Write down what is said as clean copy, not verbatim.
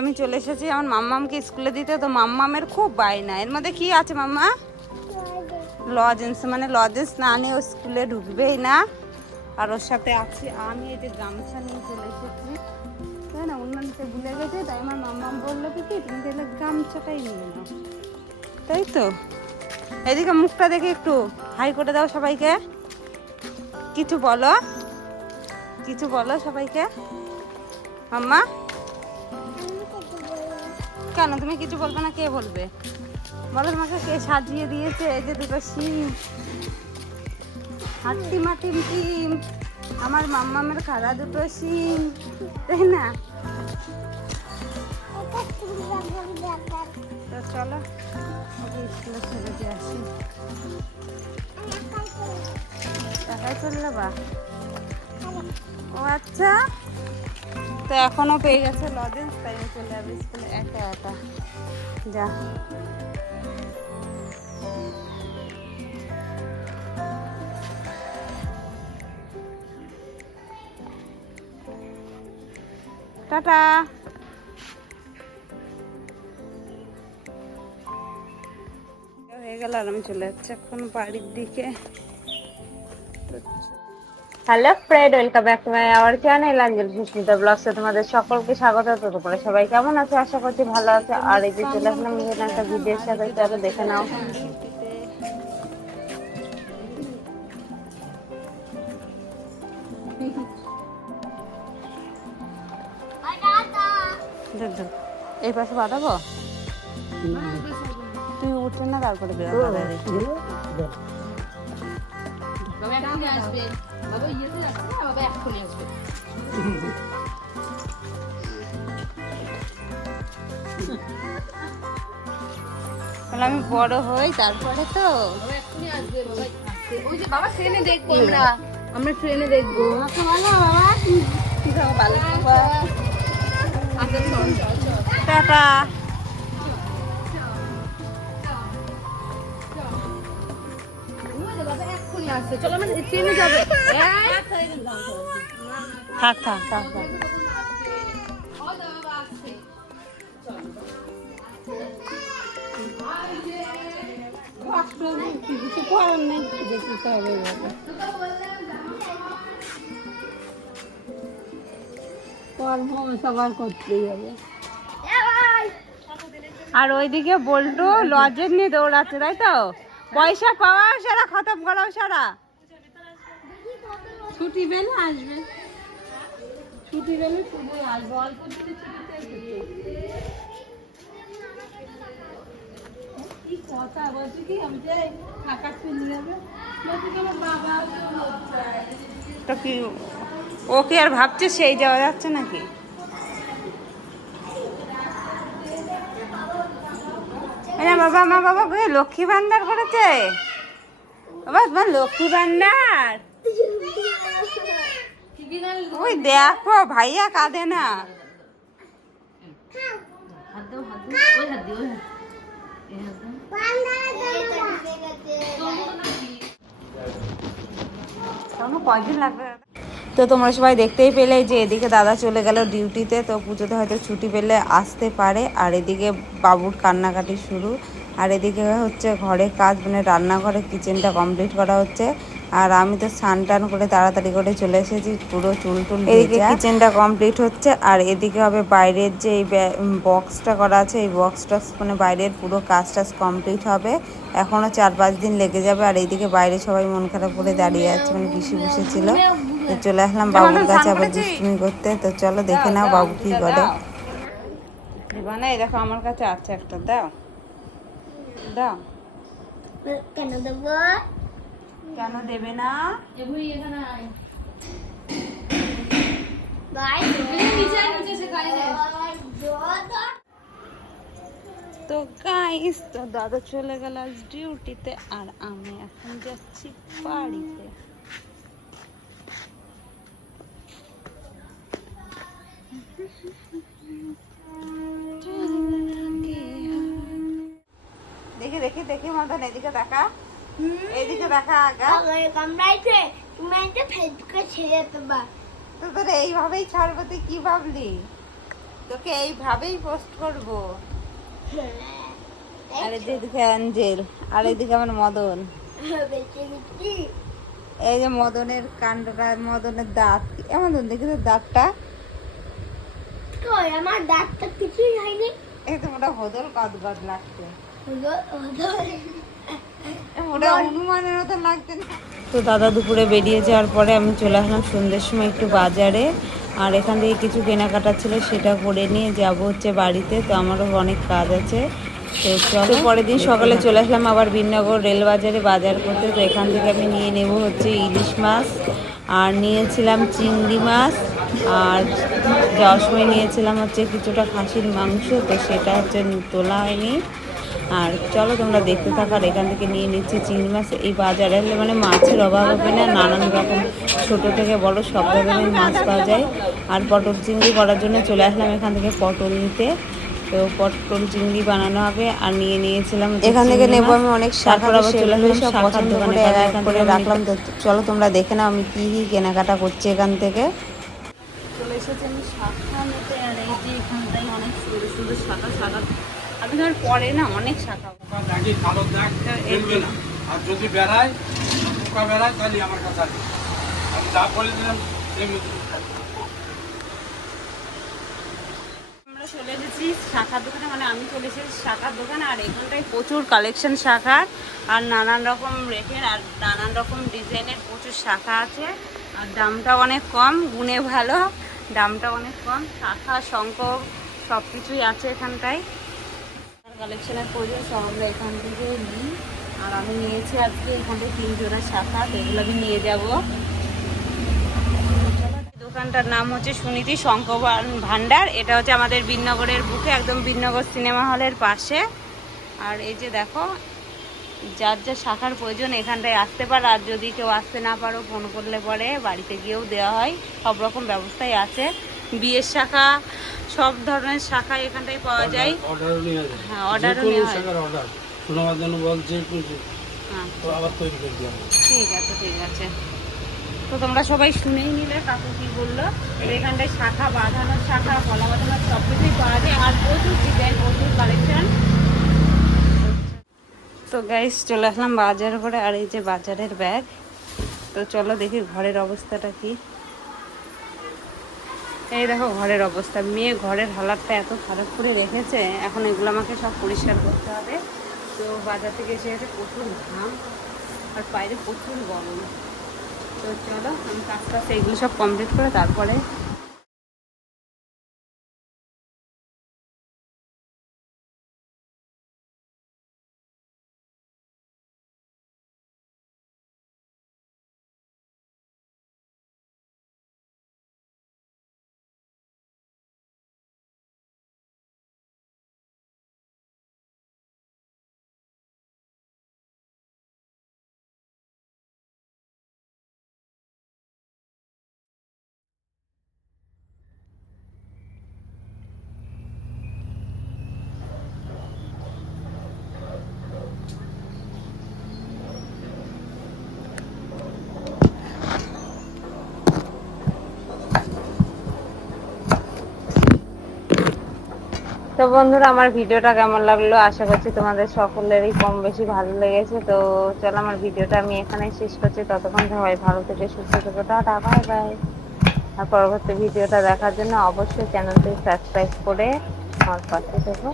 আমি চলে এসেছি আমার মাম্মামকে স্কুলে দিতে। তো মাম্মামের খুব বায়না। এর মধ্যে কি আছে মাম্মা? লজেন্স, মানে লজেন্স না নিয়ে ও স্কুলে ঢুকবেই না। আর ওর সাথে আছি আমি, এই যে গামছা নিয়ে চলে এসেছি, তাই না? অন্য নিতে ভুলে গেছে, তাই আমার মাম্মাম বললো কি তুমি তাহলে গামছাটাই নিয়ে নাও, তাই তো। এদিকে মুখটা দেখে একটু হাই করে দাও সবাইকে, কিছু বলো, কিছু বলো সবাইকে। মাম্মা কেন তুমি কিছু বলবে না? কে বলবে বলো? তোমাকে কে সাজিয়ে দিয়েছে? এই যে দুটো শিম, হাট্টি মাটিম টিম, আমার মাম্মামের খাড়া দুটো শিম, তাই না? তো চলো ওকে স্কুলে ছেড়ে দিয়ে আসি। একাই চললে বা? ও আচ্ছা, তো এখনো পেয়ে গেছে লজেন্স, তাই আমি চলে যাবো স্কুলে একা একা। যা টাটা। হয়ে গেল আর আমি চলে যাচ্ছি এখন বাড়ির দিকে। Hello friend, welcome back to my our channel Anjal Susmita ব্লগসে তোমাদের সকলকে স্বাগত। তো তোমরা সবাই কেমন আছো? আশা করছি ভালো আছে। আর এই যে চলে আসলাম নতুন একটা ভিডিওর সাথে, চলো দেখে নাও। এই পাশে বাঁধাবো, তুই উঠছে না তারপরে বেরোবে। আমি বড় হই তারপরে তো ওই যে বাবা ট্রেনে দেখবো, আমরা ট্রেনে দেখবো। টাটা। চলো আমরা ট্রেনে যাবে। থাক থাক থাক থাক। কিছু করার নেই, দেখতে হবে। কর্ম সবার করতেই হবে। আর ওইদিকে বল্টু লজের নিয়ে দৌড়াচ্ছে, তাই তো? পয়সা পাওয়া সারা খতম করাও সারা। ছুটি পেলে আসবে, ছুটি পেলে শুধু আসবো, অল্প দিনে কি কথা বলছি কি আমি যে থাকার নিয়ে যাবে বাবা। তো কি ও কি আর ভাবছে সেই যাওয়া যাচ্ছে নাকি? বাবা মা বাবা লক্ষ্মী ভান্ডার করেছে বাবা, তোমার লক্ষ্মী ভান্ডার। ওই দেখো ভাইয়া কাঁদে না। কয়দিন লাগবে? তো তোমরা সবাই দেখতেই পেলে যে এদিকে দাদা চলে গেল ডিউটিতে। তো পুজোতে হয়তো ছুটি পেলে আসতে পারে। আর এদিকে বাবুর কান্নাকাটি শুরু। আর এদিকে হচ্ছে ঘরে কাজ, মানে রান্নাঘরে কিচেনটা কমপ্লিট করা হচ্ছে। আর আমি তো স্নান টান করে তাড়াতাড়ি করে চলে এসেছি, পুরো চুল টুল এদিকে কিচেনটা কমপ্লিট হচ্ছে। আর এদিকে হবে বাইরের যে এই বক্সটা করা আছে, এই বক্সটা মানে বাইরের পুরো কাজ টাজ কমপ্লিট হবে। এখনও 4-5 দিন লেগে যাবে। আর এইদিকে বাইরে সবাই মন খারাপ করে দাঁড়িয়ে আছে, মানে পিসি বসেছিল। তো চলে আসলাম বাবুর কাছে আবার দুষ্টুমি করতে। তো চলো দেখে নাও বাবু কি করে। মানে দেখো আমার কাছে আছে একটা, দাও দাও। কেন দেব? কেন দেবে না? তো গাইস, তো দাদা চলে গেল আজ ডিউটিতে, আর আমি এখন যাচ্ছি বাড়িতে। দেখি দেখি দেখি মতন এদিকে দেখা, এদিকে দেখা। আগা কামড়াইছে, তুমি একটা ফেসবুকে ছেড়ে দেবা। তো তোর এইভাবেই ছাড়বো, তুই কি ভাবলি? তোকে এইভাবেই পোস্ট করবো। আর এদিকে অ্যাঞ্জেল, আর এদিকে আমার মদন। এই যে মদনের কাণ্ডটা, মদনের দাঁত এমন দেখি তো দাঁতটা। আমার দাঁতটা কিছুই হয়নি। একদম ওটা হদল কদগদ লাগছে, ওটা হনুমানের মতো লাগছে না। তো দাদা দুপুরে বেরিয়ে যাওয়ার পরে আমি চলে আসলাম সন্ধ্যের সময় একটু বাজারে। আর এখান থেকে কিছু কেনাকাটা ছিল, সেটা করে নিয়ে যাব হচ্ছে বাড়িতে। তো আমারও অনেক কাজ আছে। তো চলো, পরের দিন সকালে চলে আসলাম আবার বিননগর রেল বাজারে বাজার করতে। তো এখান থেকে আমি নিয়ে নেব হচ্ছে ইলিশ মাছ, আর নিয়েছিলাম চিংড়ি মাছ, আর যাওয়ার সময় নিয়েছিলাম হচ্ছে কিছুটা খাসির মাংস। তো সেটা হচ্ছে তোলা হয়নি। আর চলো তোমরা দেখতে থাকো। আর এখান থেকে নিয়ে নিচ্ছি চিংড়ি মাছ। এই বাজারে হলে মানে মাছের অভাব হবে না, নানান রকম ছোট থেকে বড় সব ধরনের মাছ পাওয়া যায়। আর পটল চিংড়ি করার জন্য চলে আসলাম এখান থেকে পটল নিতে। তো পটল চিংড়ি বানানো হবে। আর নিয়ে নিয়েছিলাম এখান থেকে নেবো আমি অনেক শাক, আবার চলে আসলাম সব পছন্দ করে এক করে রাখলাম। তো চলো তোমরা দেখে নাও আমি কি কি কেনাকাটা করছি এখান থেকে। চলে এসেছি আমি শাখা নিতে। আর এই যে এখানটায় অনেক সুন্দর সুন্দর শাখা, শাখা আমি ধর পরে না অনেক শাখা। আর যদি বেড়ায় পোকা বেড়ায় তাহলে আমার কাছে আসবে। আমি যা বলে দিলাম আমরা চলে এসেছি শাখার দোকানে, মানে আমি চলে এসেছি শাখার দোকানে। আর এখানটায় প্রচুর কালেকশন শাখার, আর নানান রকম রেটের আর নানান রকম ডিজাইনের প্রচুর শাখা আছে। আর দামটাও অনেক কম, গুণে ভালো, দামটা অনেক কম। শাখা শঙ্খ সব কিছুই আছে এখানটায়। কালেকশনের প্রয়োজন সব আমরা এখান থেকে নিই। আর আমি নিয়েছি আজকে এখান থেকে 3 জোড়া শাখা, তো এগুলো আমি নিয়ে যাব। দোকানটার নাম হচ্ছে সুনীতি শঙ্খ ভান্ডার। এটা হচ্ছে আমাদের বিননগরের বুকে, একদম বিননগর সিনেমা হলের পাশে। আর এই যে দেখো, যার যা শাখার প্রয়োজন এখানটায় আসতে পারো। আর যদি কেউ আসতে না পারো ফোন করলে পরে বাড়িতে গিয়েও দেওয়া হয়, সব রকম ব্যবস্থাই আছে। বিয়ের শাখা, সব ধরনের শাখা এখানটায় পাওয়া যায়। হ্যাঁ, অর্ডারও নেওয়া হয়। হ্যাঁ, ঠিক আছে ঠিক আছে। তো তোমরা সবাই শুনেই নিলে কাকু কি বললো। এখানটায় শাখা বাঁধানোর, শাখা গলা বাঁধানোর সব কিছুই পাওয়া যায়। আর প্রচুর ডিজাইন, প্রচুর কালেকশন। তো গাইস চলে আসলাম বাজার করে। আর এই যে বাজারের ব্যাগ। তো চলো দেখি ঘরের অবস্থাটা কি। এই দেখো ঘরের অবস্থা, মেয়ে ঘরের হালাতটা এত খারাপ করে রেখেছে। এখন এগুলো আমাকে সব পরিষ্কার করতে হবে। তো বাজার থেকে এসে গেছে, প্রচুর ঘাম আর বাইরে প্রচুর গরম। তো চলো আমি কাজটা এগুলো সব কমপ্লিট করে তারপরে তো বন্ধুরা আমার ভিডিওটা কেমন লাগলো, আশা করছি তোমাদের সকলেরই কম বেশি ভালো লেগেছে। তো চলো আমার ভিডিওটা আমি এখানেই শেষ করছি। ততক্ষণ সবাই ভালো থেকে সুস্থ থেকো, টাটা বাই বাই। আর পরবর্তী ভিডিওটা দেখার জন্য অবশ্যই চ্যানেলটি সাবস্ক্রাইব করে আমার পাশে থেকো।